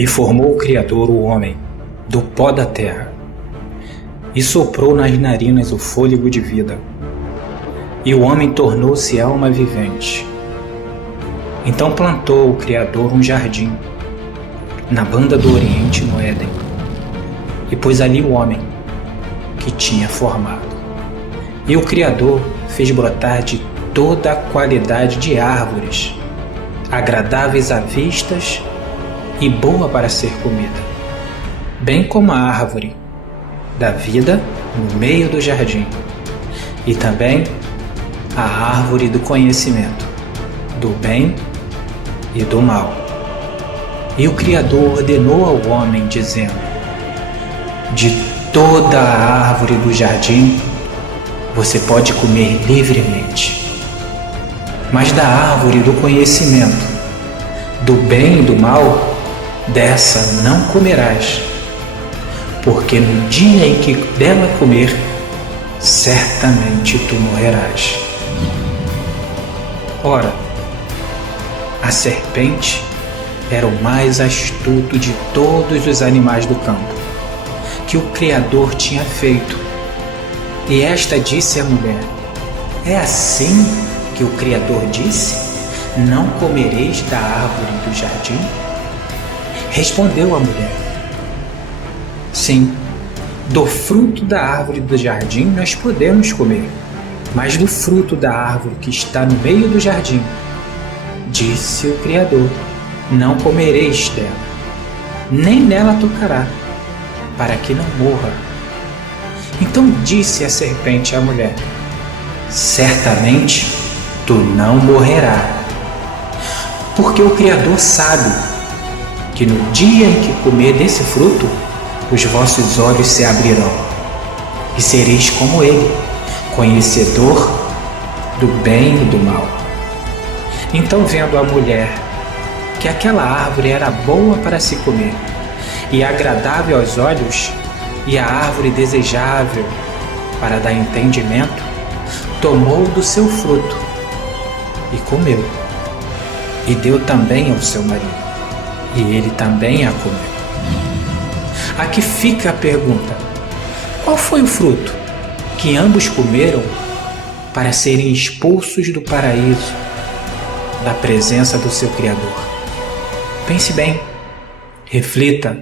E formou o Criador o homem, do pó da terra, e soprou nas narinas o fôlego de vida, e o homem tornou-se alma vivente. Então plantou o Criador um jardim, na banda do Oriente, no Éden, e pôs ali o homem, que tinha formado. E o Criador fez brotar de toda a qualidade de árvores, agradáveis à vistas e boa para ser comida, bem como a árvore da vida no meio do jardim, e também a árvore do conhecimento, do bem e do mal. E o Criador ordenou ao homem, dizendo: de toda a árvore do jardim você pode comer livremente, mas da árvore do conhecimento, do bem e do mal, dessa não comerás, porque no dia em que dela comer, certamente tu morrerás. Ora, a serpente era o mais astuto de todos os animais do campo, que o Criador tinha feito. E esta disse à mulher: é assim que o Criador disse: não comereis da árvore do jardim? Respondeu a mulher: sim, do fruto da árvore do jardim nós podemos comer, mas do fruto da árvore que está no meio do jardim, disse o Criador: não comereis dela, nem nela tocará, para que não morra. Então disse a serpente à mulher: certamente tu não morrerás, porque o Criador sabe que no dia em que comer desse fruto, os vossos olhos se abrirão, e sereis como ele, conhecedor do bem e do mal. Então, vendo a mulher que aquela árvore era boa para se comer, e agradável aos olhos, e a árvore desejável para dar entendimento, tomou do seu fruto e comeu, e deu também ao seu marido, e ele também a comeu. Aqui fica a pergunta: qual foi o fruto que ambos comeram para serem expulsos do paraíso, da presença do seu Criador? Pense bem, reflita,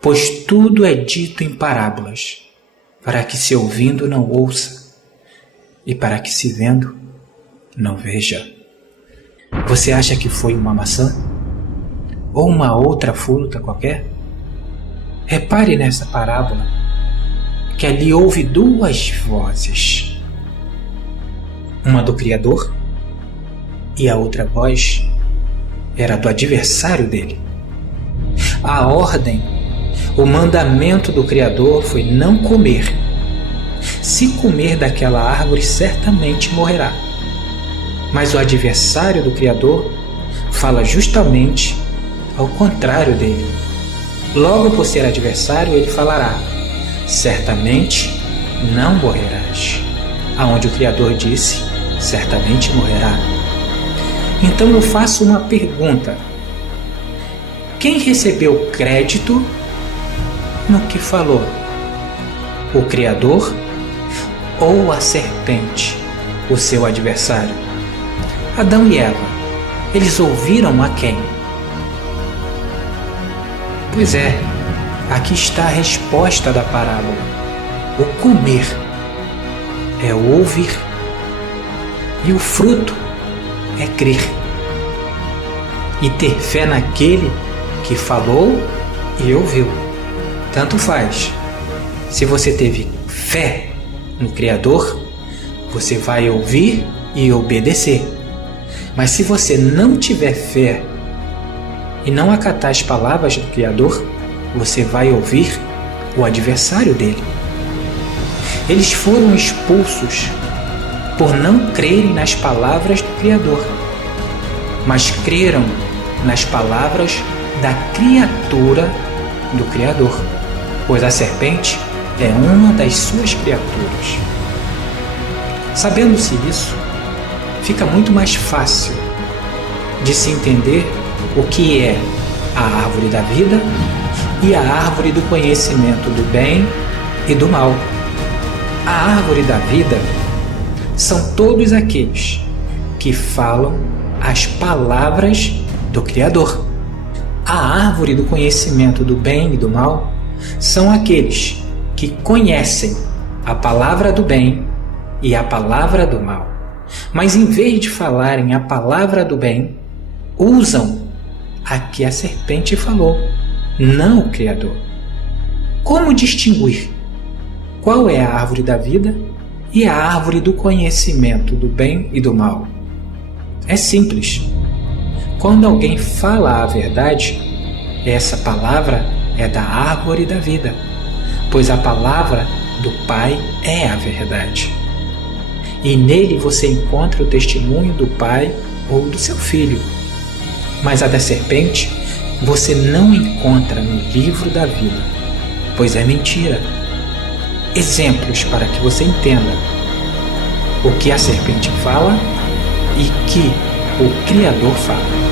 pois tudo é dito em parábolas, para que se ouvindo não ouça, e para que se vendo não veja. Você acha que foi uma maçã? Ou uma outra fruta qualquer? Repare nessa parábola que ali houve duas vozes, uma do Criador e a outra voz era do adversário dele. A ordem, o mandamento do Criador foi não comer. Se comer daquela árvore, certamente morrerá. Mas o adversário do Criador fala justamente ao contrário dele. Logo por ser adversário, ele falará: certamente não morrerás. Aonde o Criador disse: certamente morrerá. Então eu faço uma pergunta: quem recebeu crédito no que falou? O Criador ou a serpente, o seu adversário? Adão e Eva, eles ouviram a quem? Pois é, aqui está a resposta da parábola. O comer é o ouvir, e o fruto é crer e ter fé naquele que falou e ouviu. Tanto faz. Se você teve fé no Criador, você vai ouvir e obedecer. Mas se você não tiver fé e não acatar as palavras do Criador, você vai ouvir o adversário dele. Eles foram expulsos por não crerem nas palavras do Criador, mas creram nas palavras da criatura do Criador, pois a serpente é uma das suas criaturas. Sabendo-se isso, fica muito mais fácil de se entender o que é a árvore da vida e a árvore do conhecimento do bem e do mal. A árvore da vida são todos aqueles que falam as palavras do Criador. A árvore do conhecimento do bem e do mal são aqueles que conhecem a palavra do bem e a palavra do mal, mas em vez de falarem a palavra do bem, usam a que a serpente falou, não o Criador. Como distinguir qual é a árvore da vida e a árvore do conhecimento do bem e do mal? É simples. Quando alguém fala a verdade, essa palavra é da árvore da vida, pois a palavra do Pai é a verdade. E nele você encontra o testemunho do Pai ou do seu Filho. Mas a da serpente você não encontra no livro da vida, pois é mentira. Exemplos para que você entenda o que a serpente fala e que o Criador fala.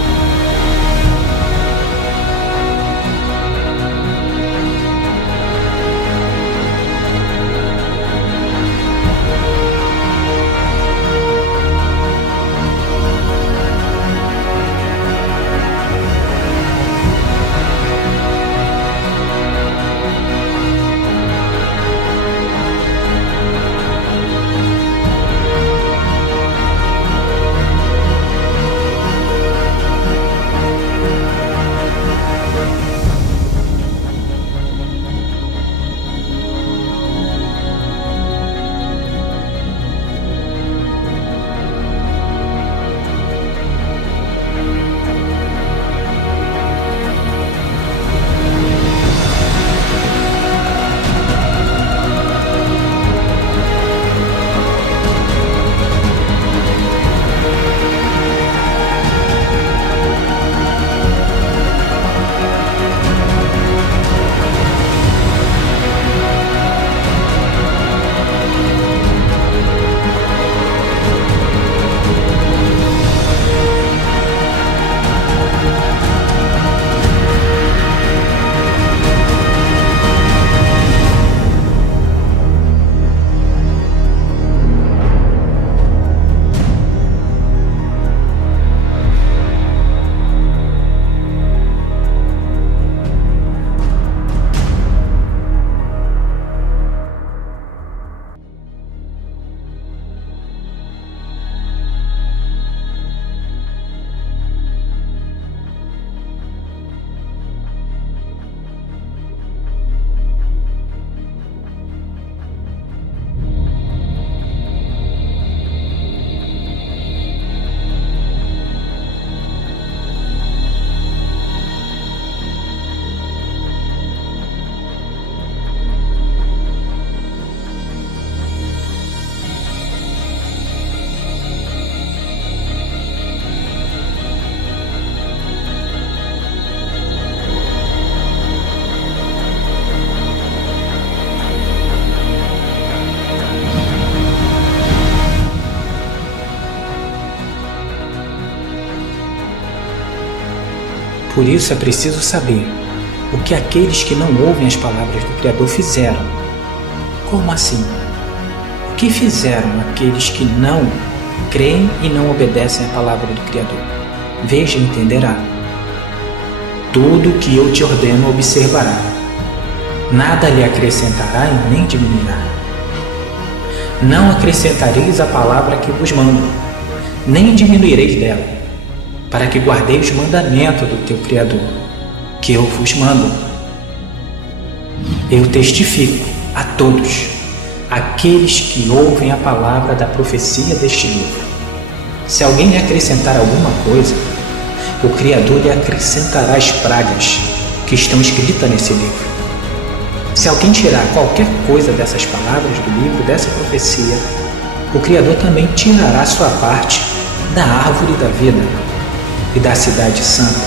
Por isso é preciso saber o que aqueles que não ouvem as palavras do Criador fizeram. Como assim? O que fizeram aqueles que não creem e não obedecem à palavra do Criador? Veja e entenderá. Tudo o que eu te ordeno observará. Nada lhe acrescentará e nem diminuirá. Não acrescentareis a palavra que vos mando, nem diminuireis dela, para que guardeis os mandamentos do teu Criador, que eu vos mando. Eu testifico a todos aqueles que ouvem a palavra da profecia deste livro. Se alguém lhe acrescentar alguma coisa, o Criador lhe acrescentará as pragas que estão escritas nesse livro. Se alguém tirar qualquer coisa dessas palavras do livro, dessa profecia, o Criador também tirará sua parte da árvore da vida e da cidade santa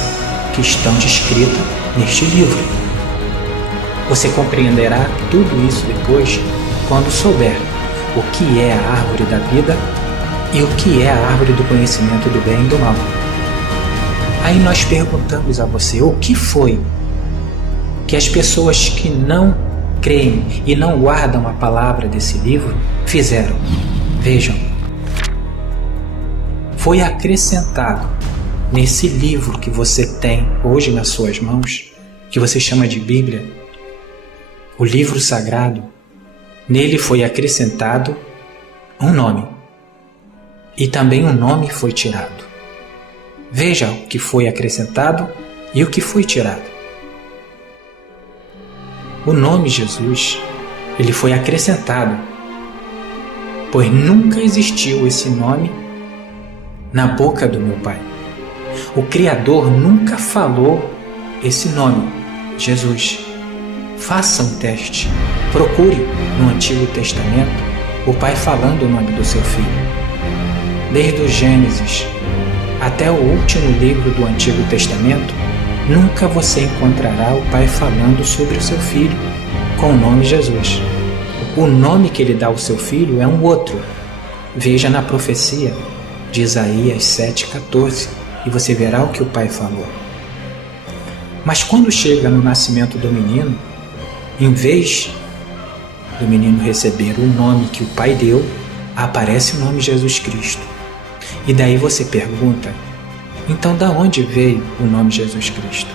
que estão descritas neste livro. Você compreenderá tudo isso depois, quando souber o que é a árvore da vida e o que é a árvore do conhecimento do bem e do mal. Aí nós perguntamos a você, o que foi que as pessoas que não creem e não guardam a palavra desse livro fizeram? Vejam, foi acrescentado nesse livro que você tem hoje nas suas mãos, que você chama de Bíblia, o livro sagrado, nele foi acrescentado um nome, e também um nome foi tirado. Veja o que foi acrescentado e o que foi tirado. O nome Jesus, ele foi acrescentado, pois nunca existiu esse nome na boca do meu Pai. O Criador nunca falou esse nome, Jesus. Faça um teste, procure no Antigo Testamento o Pai falando o nome do seu Filho. Desde o Gênesis até o último livro do Antigo Testamento, nunca você encontrará o Pai falando sobre o seu Filho com o nome Jesus. O nome que ele dá ao seu Filho é um outro. Veja na profecia de Isaías 7,14 e você verá o que o Pai falou. Mas quando chega no nascimento do menino, em vez do menino receber o nome que o Pai deu, aparece o nome Jesus Cristo. E daí você pergunta, então da onde veio o nome Jesus Cristo?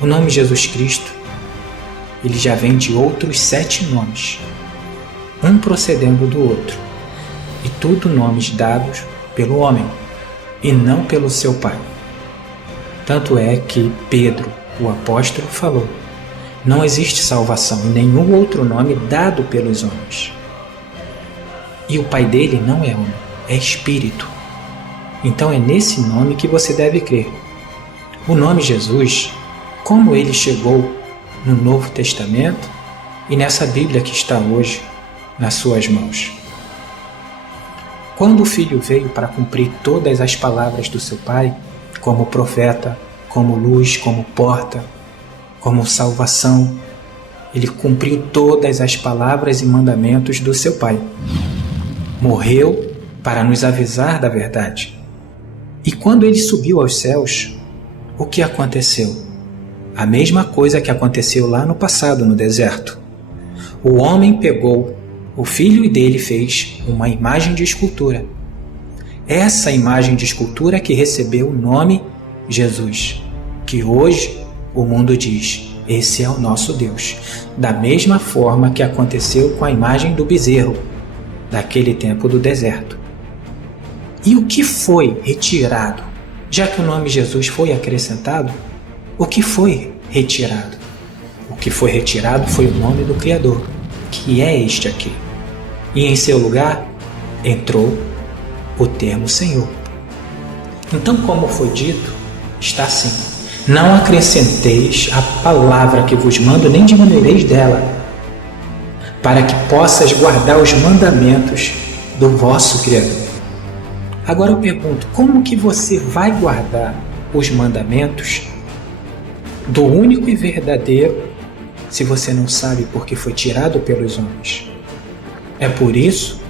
O nome Jesus Cristo, ele já vem de outros 7 nomes, um procedendo do outro, e tudo nomes dados pelo homem, e não pelo seu Pai. Tanto é que Pedro, o apóstolo, falou, não existe salvação em nenhum outro nome dado pelos homens. E o Pai dele não é homem, é Espírito. Então é nesse nome que você deve crer. O nome Jesus, como ele chegou no Novo Testamento e nessa Bíblia que está hoje nas suas mãos. Quando o Filho veio para cumprir todas as palavras do seu Pai, como profeta, como luz, como porta, como salvação, ele cumpriu todas as palavras e mandamentos do seu Pai. Morreu para nos avisar da verdade. E quando ele subiu aos céus, o que aconteceu? A mesma coisa que aconteceu lá no passado, no deserto. O homem pegou o filho dele, fez uma imagem de escultura. Essa imagem de escultura que recebeu o nome Jesus, que hoje o mundo diz, esse é o nosso Deus. Da mesma forma que aconteceu com a imagem do bezerro, daquele tempo do deserto. E o que foi retirado? Já que o nome Jesus foi acrescentado, o que foi retirado? O que foi retirado foi o nome do Criador, que é este aqui. E em seu lugar entrou o termo Senhor. Então, como foi dito, está assim: não acrescenteis a palavra que vos mando, nem diminuireis dela, para que possas guardar os mandamentos do vosso Criador. Agora eu pergunto, como que você vai guardar os mandamentos do único e verdadeiro se você não sabe porque foi tirado pelos homens? É por isso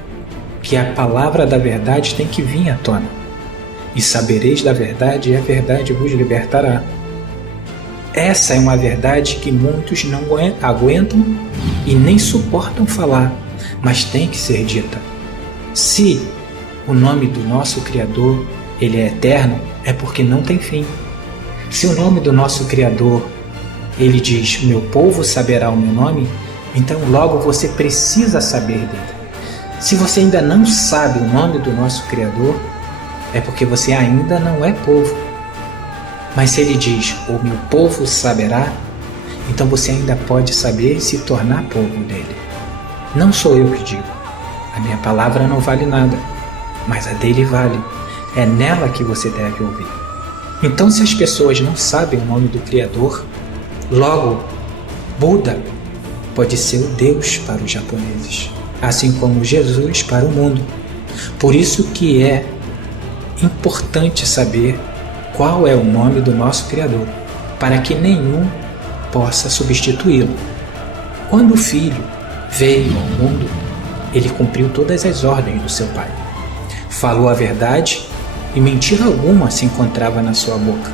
que a palavra da verdade tem que vir à tona. e sabereis da verdade, e a verdade vos libertará. Essa é uma verdade que muitos não aguentam e nem suportam falar, mas tem que ser dita. Se o nome do nosso Criador ele é eterno, é porque não tem fim. Se o nome do nosso Criador ele diz, meu povo saberá o meu nome, então logo você precisa saber dele. Se você ainda não sabe o nome do nosso Criador, é porque você ainda não é povo. Mas se ele diz, o meu povo saberá, então você ainda pode saber e se tornar povo dele. Não sou eu que digo. A minha palavra não vale nada, mas a dele vale. É nela que você deve ouvir. Então, se as pessoas não sabem o nome do Criador, logo, Buda pode ser o Deus para os japoneses, assim como Jesus para o mundo. Por isso que é importante saber qual é o nome do nosso Criador, para que nenhum possa substituí-lo. Quando o Filho veio ao mundo, ele cumpriu todas as ordens do seu Pai. Falou a verdade e mentira alguma se encontrava na sua boca.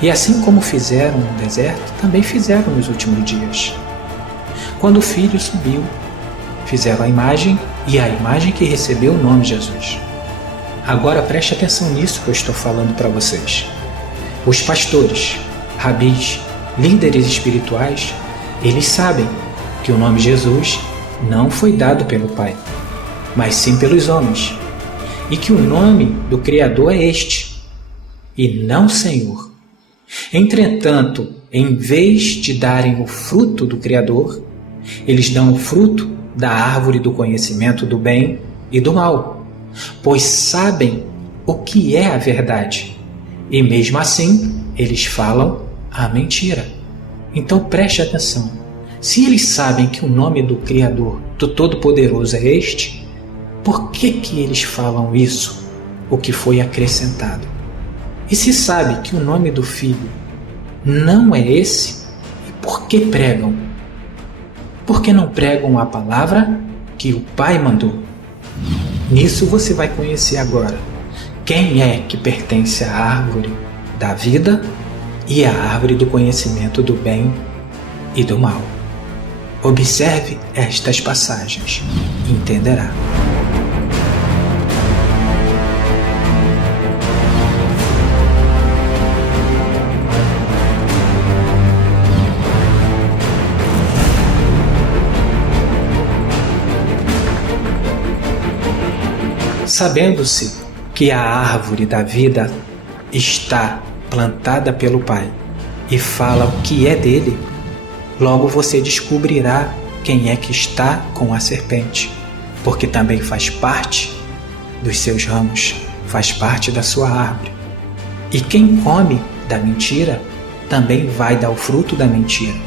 E assim como fizeram no deserto, também fizeram nos últimos dias. Quando o Filho subiu, fizeram a imagem e a imagem que recebeu o nome Jesus. Agora preste atenção nisso que eu estou falando para vocês. Os pastores, rabis, líderes espirituais, eles sabem que o nome Jesus não foi dado pelo Pai, mas sim pelos homens, e que o nome do Criador é este, e não Senhor. Entretanto, em vez de darem o fruto do Criador, eles dão o fruto da árvore do conhecimento do bem e do mal, pois sabem o que é a verdade, e mesmo assim eles falam a mentira. Então preste atenção. Se eles sabem que o nome do Criador, do Todo-Poderoso é este, por que eles falam isso, o que foi acrescentado? E se sabe que o nome do Filho não é esse, e por que pregam? Por que não pregam a palavra que o Pai mandou? Nisso você vai conhecer agora quem é que pertence à árvore da vida e à árvore do conhecimento do bem e do mal. Observe estas passagens e entenderá. Sabendo-se que a árvore da vida está plantada pelo Pai e fala o que é dele, logo você descobrirá quem é que está com a serpente, porque também faz parte dos seus ramos, faz parte da sua árvore. E quem come da mentira também vai dar o fruto da mentira.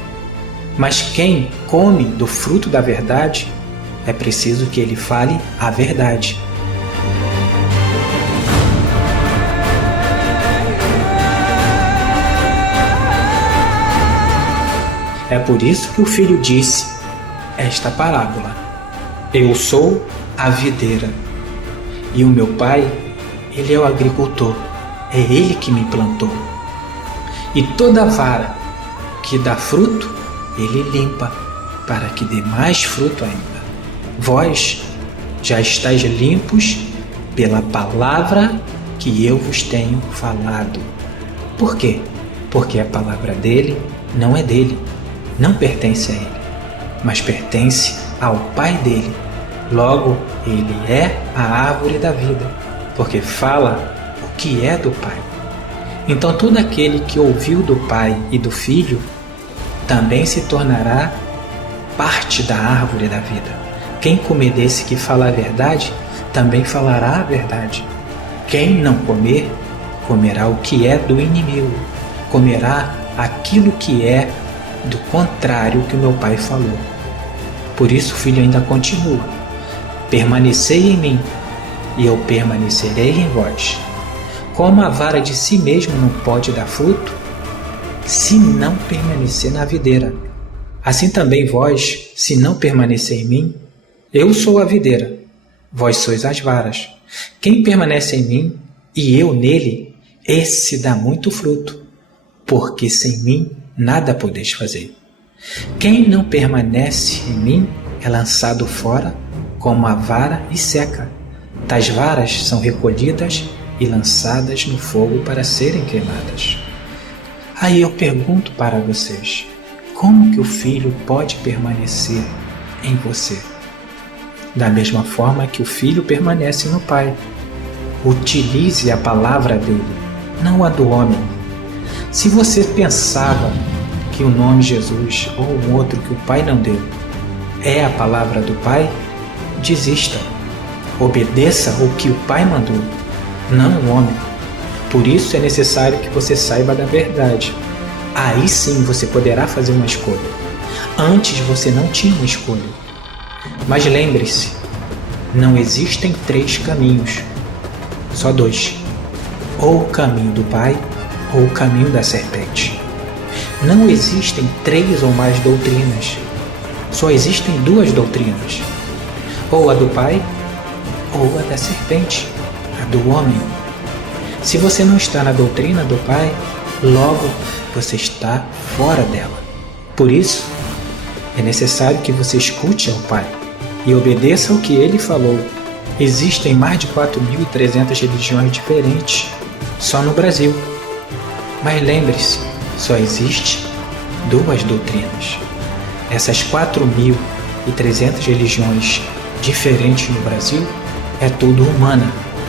Mas quem come do fruto da verdade, é preciso que ele fale a verdade. É por isso que o Filho disse esta parábola: eu sou a videira, e o meu Pai, ele é o agricultor, é ele que me plantou. E toda vara que dá fruto, ele limpa, para que dê mais fruto ainda. Vós já estáis limpos pela palavra que eu vos tenho falado. Por quê? Porque a palavra dele não é dele, não pertence a ele, mas pertence ao Pai dele. Logo, ele é a árvore da vida, porque fala o que é do Pai. Então todo aquele que ouviu do Pai e do Filho também se tornará parte da árvore da vida. Quem comer desse que fala a verdade, também falará a verdade. Quem não comer, comerá o que é do inimigo, comerá aquilo que é do contrário que o meu Pai falou. Por isso o Filho ainda continua: permanecei em mim, e eu permanecerei em vós. Como a vara de si mesmo não pode dar fruto, se não permanecer na videira, assim também vós, se não permanecer em mim, eu sou a videira, vós sois as varas. Quem permanece em mim e eu nele, esse dá muito fruto, porque sem mim nada podeis fazer. Quem não permanece em mim é lançado fora como a vara e seca. Tais varas são recolhidas e lançadas no fogo para serem queimadas. Aí eu pergunto para vocês, como que o Filho pode permanecer em você? Da mesma forma que o Filho permanece no Pai. Utilize a palavra dele, não a do homem. Se você pensava que o nome Jesus ou um outro que o Pai não deu é a palavra do Pai, desista. Obedeça o que o Pai mandou, não o homem. Por isso é necessário que você saiba da verdade. Aí sim você poderá fazer uma escolha. Antes você não tinha uma escolha. Mas lembre-se, não existem 3 caminhos, só 2. Ou o caminho do Pai, ou o caminho da serpente. Não existem 3 ou mais doutrinas, só existem 2 doutrinas. Ou a do Pai, ou a da serpente, a do homem. Se você não está na doutrina do Pai, logo você está fora dela. Por isso, é necessário que você escute ao Pai e obedeça ao que Ele falou. Existem mais de 4.300 religiões diferentes, só no Brasil. Mas lembre-se, só existe 2 doutrinas. Essas 4.300 religiões diferentes no Brasil é tudo humana,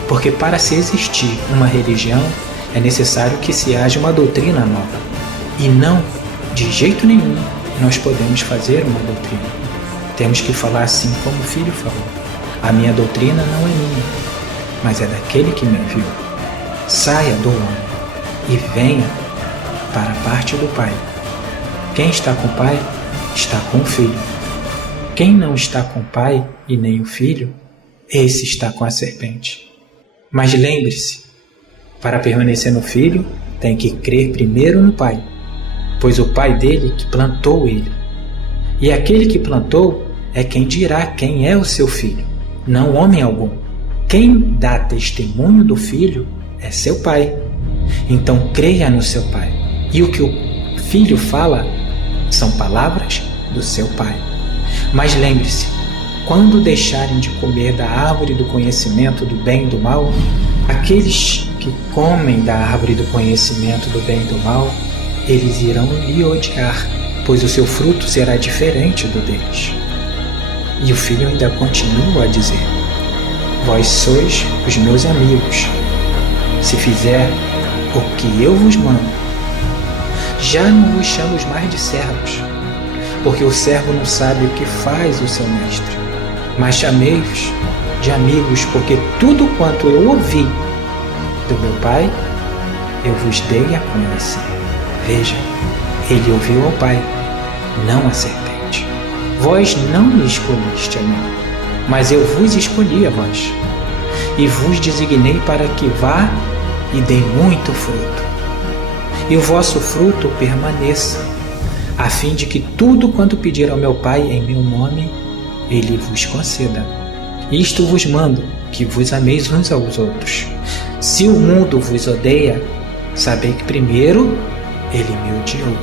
porque para se existir uma religião é necessário que se haja uma doutrina nova. E não, de jeito nenhum, nós podemos fazer uma doutrina. Temos que falar assim como o Filho falou. A minha doutrina não é minha, mas é daquele que me enviou. Saia do homem e venha para a parte do Pai. Quem está com o Pai, está com o Filho. Quem não está com o Pai e nem o Filho, esse está com a serpente. Mas lembre-se, para permanecer no Filho, tem que crer primeiro no Pai, pois o Pai dele que plantou ele. E aquele que plantou é quem dirá quem é o seu filho, não homem algum. Quem dá testemunho do Filho é seu Pai. Então creia no seu Pai. E o que o Filho fala são palavras do seu Pai. Mas lembre-se, quando deixarem de comer da árvore do conhecimento do bem e do mal, aqueles que comem da árvore do conhecimento do bem e do mal, eles irão lhe odiar, pois o seu fruto será diferente do deles. E o Filho ainda continua a dizer: vós sois os meus amigos, se fizer o que eu vos mando. Já não vos chamo mais de servos, porque o servo não sabe o que faz o seu mestre, mas chamei-vos de amigos, porque tudo quanto eu ouvi do meu Pai, eu vos dei a conhecer. Veja, ele ouviu ao Pai, não a serpente. Vós não me escolhiste a mim, mas eu vos escolhi a vós, e vos designei para que vá e dê muito fruto, e o vosso fruto permaneça, a fim de que tudo quanto pedir ao meu Pai em meu nome, ele vos conceda. Isto vos mando, que vos ameis uns aos outros. Se o mundo vos odeia, sabei que primeiro ele me odiou.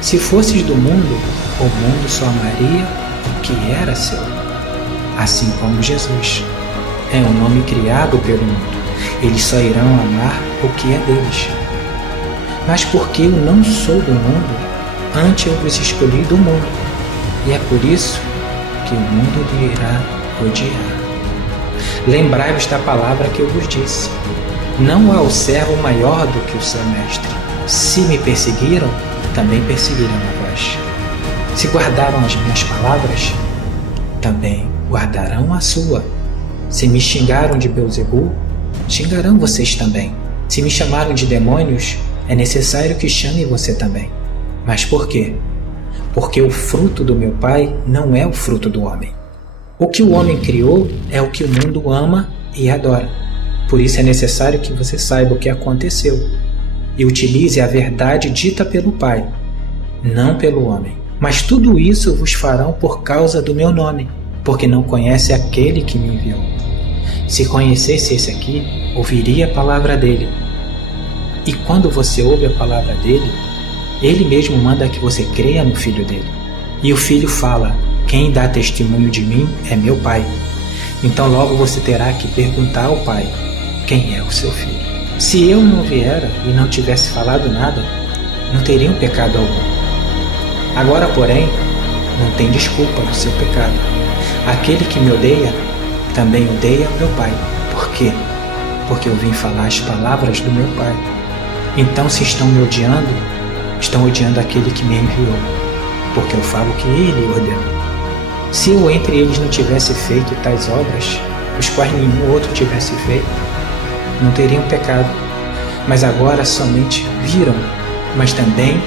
Se fosses do mundo, o mundo só amaria o que era seu. Assim como Jesus é um nome criado pelo mundo, eles só irão amar o que é deles. Mas porque eu não sou do mundo, antes eu vos escolhi do mundo, e é por isso que o mundo lhe irá odiar. Lembrai-vos da palavra que eu vos disse: não há o servo maior do que o seu mestre. Se me perseguiram, também perseguirão a vós. Se guardaram as minhas palavras, também guardarão a sua. Se me xingaram de Beelzebul, xingarão vocês também. Se me chamaram de demônios, é necessário que chamem você também. Mas por quê? Porque o fruto do meu Pai não é o fruto do homem. O que o homem criou é o que o mundo ama e adora. Por isso é necessário que você saiba o que aconteceu e utilize a verdade dita pelo Pai, não pelo homem. Mas tudo isso vos farão por causa do meu nome, porque não conhece aquele que me enviou. Se conhecesse esse aqui, ouviria a palavra dele. E quando você ouve a palavra dele, ele mesmo manda que você creia no Filho dele. E o Filho fala: quem dá testemunho de mim é meu Pai. Então logo você terá que perguntar ao Pai: quem é o seu Filho? Se eu não viera e não tivesse falado nada, não teriam pecado algum. Agora, porém, não tem desculpa do seu pecado. Aquele que me odeia, também odeia meu Pai. Por quê? Porque eu vim falar as palavras do meu Pai. Então, se estão me odiando, estão odiando aquele que me enviou, porque eu falo que ele ordenou. Se eu entre eles não tivesse feito tais obras, os quais nenhum outro tivesse feito, não teriam pecado. Mas agora somente viram, mas também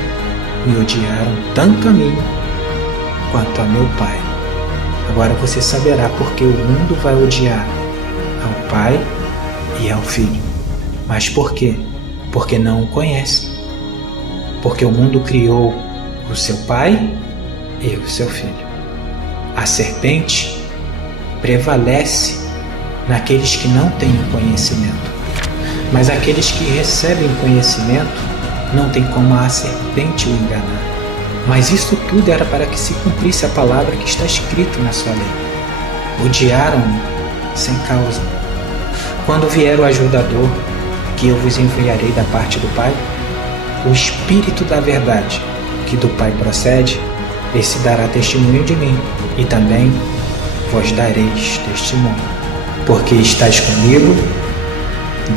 me odiaram tanto a mim quanto a meu Pai. Agora você saberá porque o mundo vai odiar ao Pai e ao Filho. Mas por quê? Porque não o conhece. Porque o mundo criou o seu Pai e o seu Filho. A serpente prevalece naqueles que não têm o conhecimento. Mas aqueles que recebem conhecimento, não tem como a serpente o enganar. Mas isso tudo era para que se cumprisse a palavra que está escrito na sua lei. Odiaram-me sem causa. Quando vier o ajudador, que eu vos enviarei da parte do Pai, o Espírito da verdade, que do Pai procede, esse dará testemunho de mim, e também vós dareis testemunho, porque estáis comigo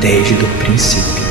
desde o princípio.